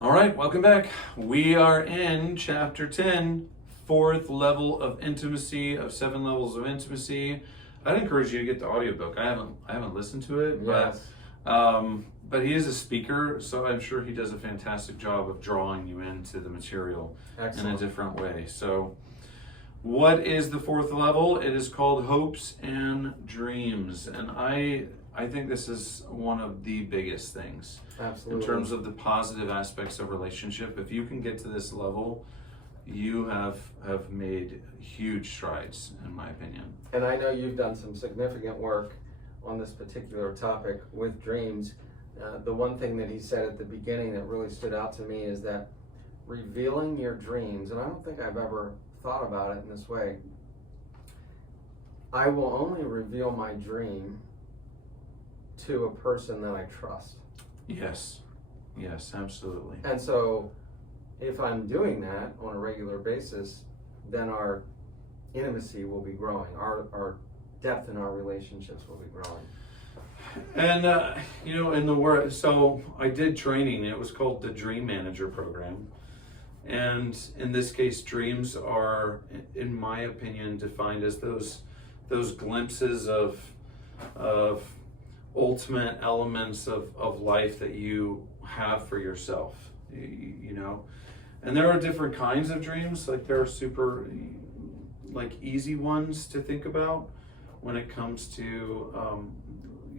All right, welcome back. We are in chapter 10, fourth level of intimacy, of 7 levels of intimacy. I'd encourage you to get the audiobook. I haven't listened to it, Yes. but he is a speaker, so I'm sure he does a fantastic job of drawing you into the material in a different way. So, what is the fourth level? It is called hopes and dreams, and I think this is one of the biggest things. Absolutely. In terms of the positive aspects of relationship. If you can get to this level, you have made huge strides, in my opinion. And I know you've done some significant work on this particular topic with dreams. The one thing that he said at the beginning that really stood out to me is that revealing your dreams, and I don't think I've ever thought about it in this way, I will only reveal my dream to a person that I trust. Yes, absolutely. And so if I'm doing that on a regular basis, then our intimacy will be growing. Our depth in our relationships will be growing. And, in the word, so I did training. It was called the Dream Manager Program. And in this case, dreams are, in my opinion, defined as those glimpses of ultimate elements of life that you have for yourself, you know. And there are different kinds of dreams. Like there are super easy ones to think about when it comes to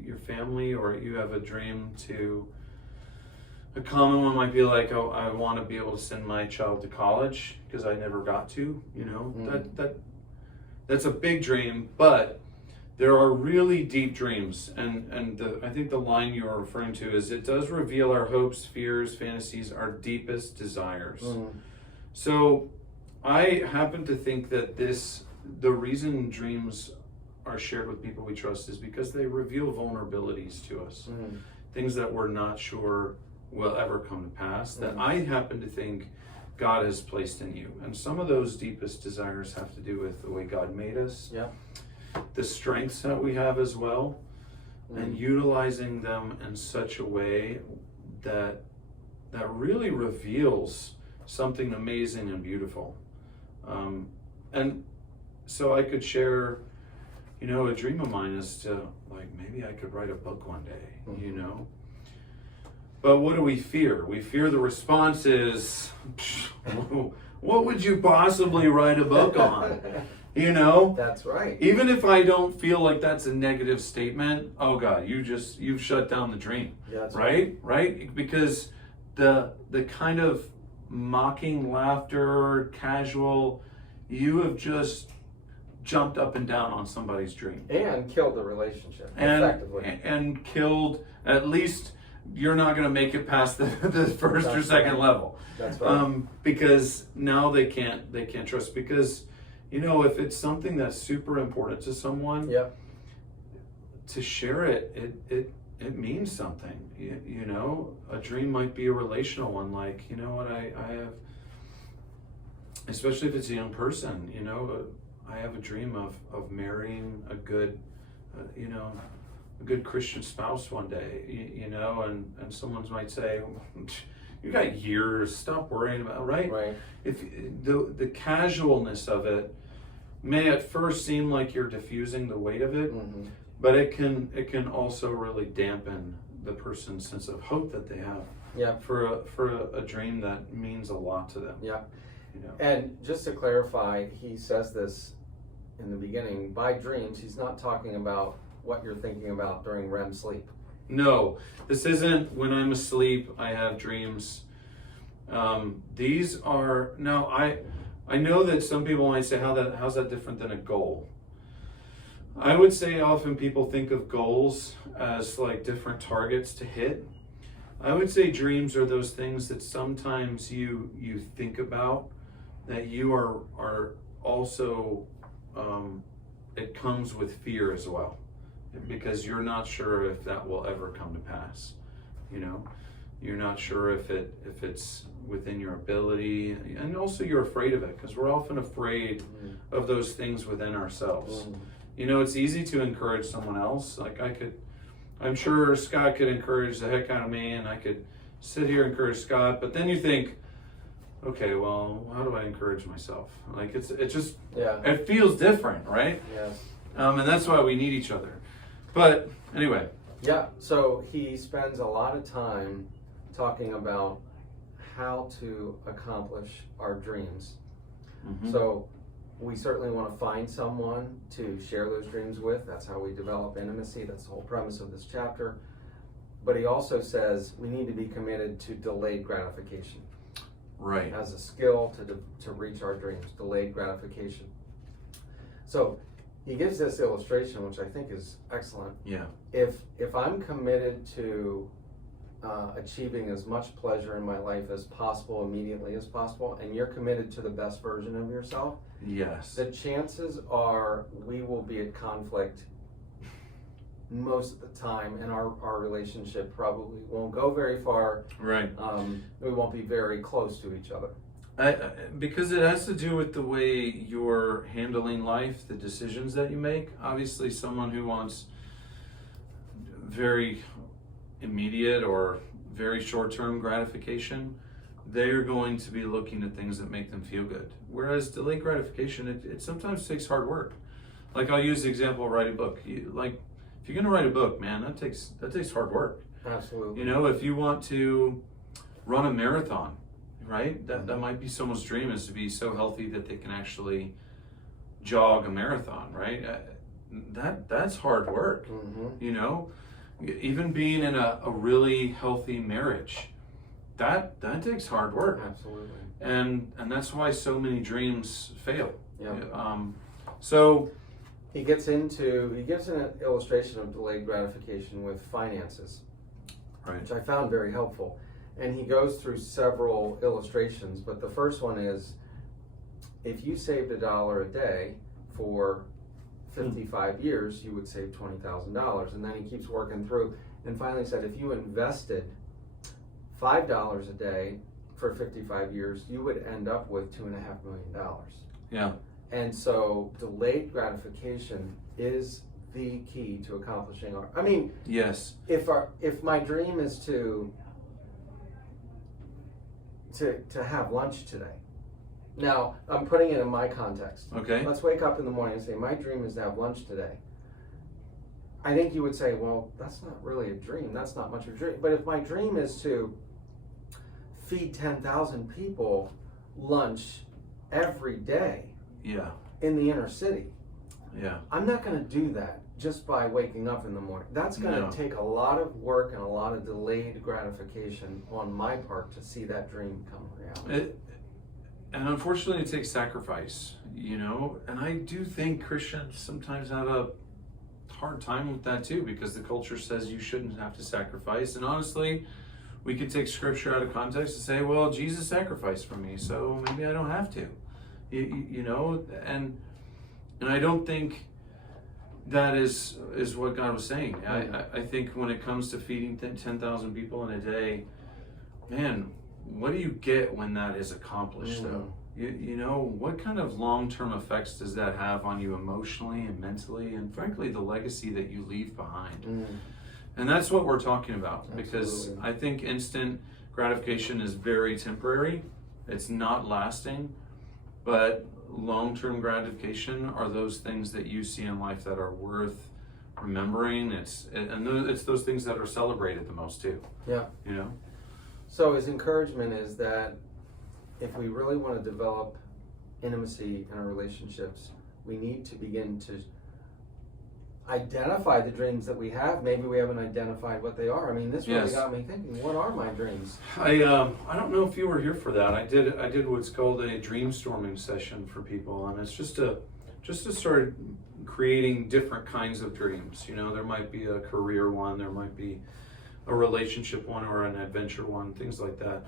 your family, or you have a dream to, a common one might be like, oh, I want to be able to send my child to college because I never got to, that's a big dream. But there are really deep dreams, and I think the line you are referring to is, it does reveal our hopes, fears, fantasies, our deepest desires. So I happen to think that the reason dreams are shared with people we trust is because they reveal vulnerabilities to us, things that we're not sure will ever come to pass, that I happen to think God has placed in you. And some of those deepest desires have to do with the way God made us. Yeah. The strengths that we have as well, and utilizing them in such a way that really reveals something amazing and beautiful. And so I could share, a dream of mine is to, maybe I could write a book one day, But what do we fear? We fear the response is, what would you possibly write a book on? That's right. Even if I don't feel like that's a negative statement, oh God, you've shut down the dream. Yeah, that's right? Because the kind of mocking laughter, casual, you have just jumped up and down on somebody's dream. And killed the relationship effectively. And killed, at least you're not going to make it past the first or second level. That's right. Because now they can't trust, because if it's something that's super important to someone, to share it means something. A dream might be a relational one, like, I have, especially if it's a young person, I have a dream of marrying a good, a good Christian spouse one day, and someone might say, you got years, stop worrying about, right? If the casualness of it may at first seem like you're diffusing the weight of it, but it can also really dampen the person's sense of hope that they have for a dream that means a lot to them. And just to clarify, he says this in the beginning, by dreams, he's not talking about what you're thinking about during REM sleep. No, this isn't when I'm asleep, I have dreams. These are, no, I know that some people might say, how's that different than a goal? I would say often people think of goals as like different targets to hit. I would say dreams are those things that sometimes you think about, that you are also, it comes with fear as well, because you're not sure if that will ever come to pass. You're not sure if it's within your ability, and also you're afraid of it, because we're often afraid of those things within ourselves. It's easy to encourage someone else. I'm sure Scott could encourage the heck out of me, and I could sit here and encourage Scott, but then you think, okay, well, how do I encourage myself? Like it just it feels different, right? Yes. And that's why we need each other. But anyway. Yeah. So he spends a lot of time talking about how to accomplish our dreams. Mm-hmm. So we certainly want to find someone to share those dreams with. That's how we develop intimacy. That's the whole premise of this chapter. But he also says we need to be committed to delayed gratification. Right. As a skill to reach our dreams, delayed gratification. So he gives this illustration, which I think is excellent. Yeah. If I'm committed to achieving as much pleasure in my life as possible, immediately as possible, and you're committed to the best version of yourself, yes, the chances are we will be at conflict most of the time, and our relationship probably won't go very far. Right. We won't be very close to each other. Because it has to do with the way you're handling life, the decisions that you make. Obviously, someone who wants very immediate or very short-term gratification, they're going to be looking at things that make them feel good. Whereas delayed gratification, it sometimes takes hard work. Like I'll use the example of writing a book. If you're going to write a book, man, that takes hard work. Absolutely. You know, if you want to run a marathon, right? That might be someone's dream, is to be so healthy that they can actually jog a marathon, right? That's hard work. Mm-hmm. You know, even being in a really healthy marriage, that takes hard work. Absolutely. And that's why so many dreams fail. Yeah. So he gives an illustration of delayed gratification with finances, right. which I found very helpful. And he goes through several illustrations, but the first one is, if you saved $1 a day for 55 years, you would save $20,000. And then he keeps working through, and finally said, if you invested $5 a day for 55 years, you would end up with $2.5 million. Yeah. And so delayed gratification is the key to accomplishing yes. If my dream is to have lunch today. Now, I'm putting it in my context. Okay. Let's wake up in the morning and say, my dream is to have lunch today. I think you would say, well, that's not really a dream. That's not much of a dream. But if my dream is to feed 10,000 people lunch every day yeah. in the inner city, yeah, I'm not going to do that just by waking up in the morning. That's going to take a lot of work and a lot of delayed gratification on my part to see that dream become a reality. And unfortunately, it takes sacrifice, you know. And I do think Christians sometimes have a hard time with that too, because the culture says you shouldn't have to sacrifice. And honestly, we could take scripture out of context and say, well, Jesus sacrificed for me, so maybe I don't have to, you know. And I don't think that is what God was saying. I think when it comes to feeding 10,000 people in a day, man, what do you get when that is accomplished, though? You know, what kind of long-term effects does that have on you emotionally and mentally, and frankly, the legacy that you leave behind? And that's what we're talking about, because I think instant gratification is very temporary. It's not lasting, but long-term gratification are those things that you see in life that are worth remembering. It's those things that are celebrated the most too. Yeah. You know? So his encouragement is that if we really want to develop intimacy in our relationships, we need to begin to identify the dreams that we have. Maybe we haven't identified what they are. I mean, this really got me thinking, what are my dreams? I don't know if you were here for that. I did what's called a dreamstorming session for people, and it's just to start creating different kinds of dreams. You know, there might be a career one, there might be a relationship one, or an adventure one, things like that.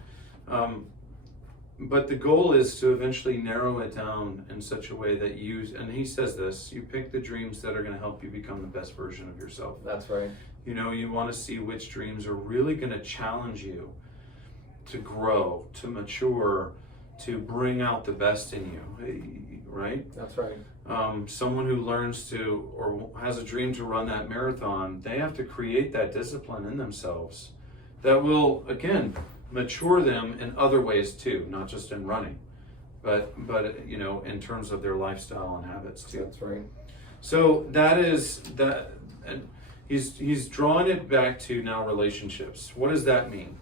But the goal is to eventually narrow it down in such a way that and he says this, you pick the dreams that are going to help you become the best version of yourself. That's right. You know, you want to see which dreams are really going to challenge you to grow, to mature, to bring out the best in you, right? That's right. Someone who learns to, or has a dream to run that marathon, they have to create that discipline in themselves that will, again, mature them in other ways too, not just in running, but you know, in terms of their lifestyle and habits too. That's right. So that is that. And he's drawing it back to now relationships. What does that mean?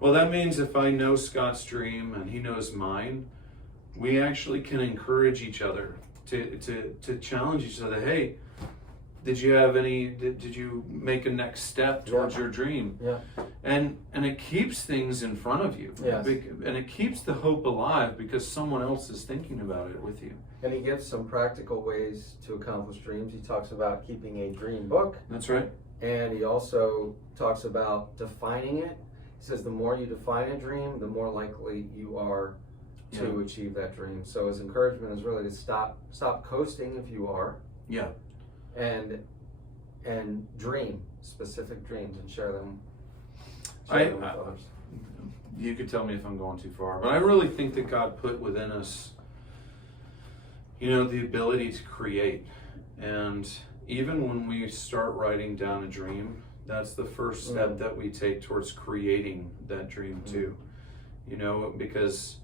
Well, that means if I know Scott's dream and he knows mine, we actually can encourage each other to challenge each other. Hey, did you make a next step towards your dream? Yeah. And it keeps things in front of you. Yes. And it keeps the hope alive because someone else is thinking about it with you. And he gives some practical ways to accomplish dreams. He talks about keeping a dream book. That's right. And he also talks about defining it. He says the more you define a dream, the more likely you are to achieve that dream. So his encouragement is really to stop coasting if you are. Yeah. And dream specific dreams and share them with others. You could tell me if I'm going too far, but I really think that God put within us, you know, the ability to create. And even when we start writing down a dream, that's the first step that we take towards creating that dream too. You know, because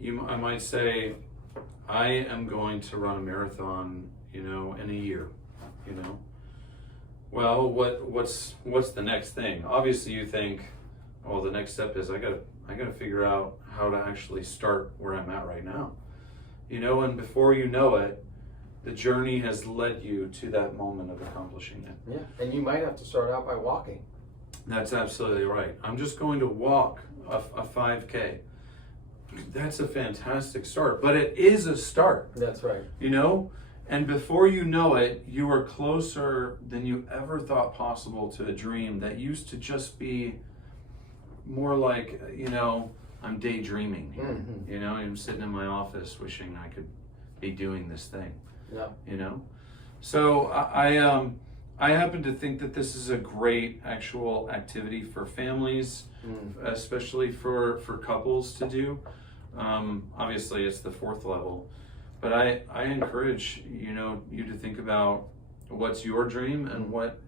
I might say, I am going to run a marathon, you know, in a year, you know. Well, what's the next thing? Obviously you think, well, the next step is I gotta figure out how to actually start where I'm at right now. You know, and before you know it, the journey has led you to that moment of accomplishing it. Yeah, and you might have to start out by walking. That's absolutely right. I'm just going to walk a 5K. That's a fantastic start, but it is a start. That's right. You know, and before you know it, you are closer than you ever thought possible to a dream that used to just be more like, you know, I'm daydreaming here. Mm-hmm. You know, I'm sitting in my office wishing I could be doing this thing. Yeah. You know, so I happen to think that this is a great actual activity for families, especially for couples to do. Obviously, it's the 4th level, but I encourage you to think about what's your dream and what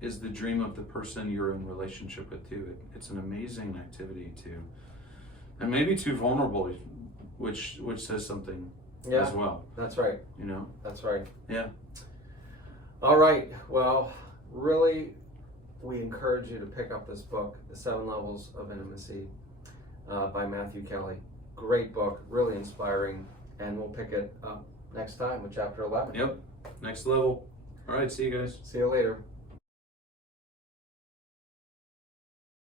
is the dream of the person you're in relationship with too. It's an amazing activity too, and maybe too vulnerable, which says something as well. That's right. You know. That's right. Yeah. All right. Well, really, we encourage you to pick up this book, The 7 Levels of Intimacy, by Matthew Kelly. Great book, really inspiring, and we'll pick it up next time with chapter 11. Yep. Next level. All right. See you guys. See you later.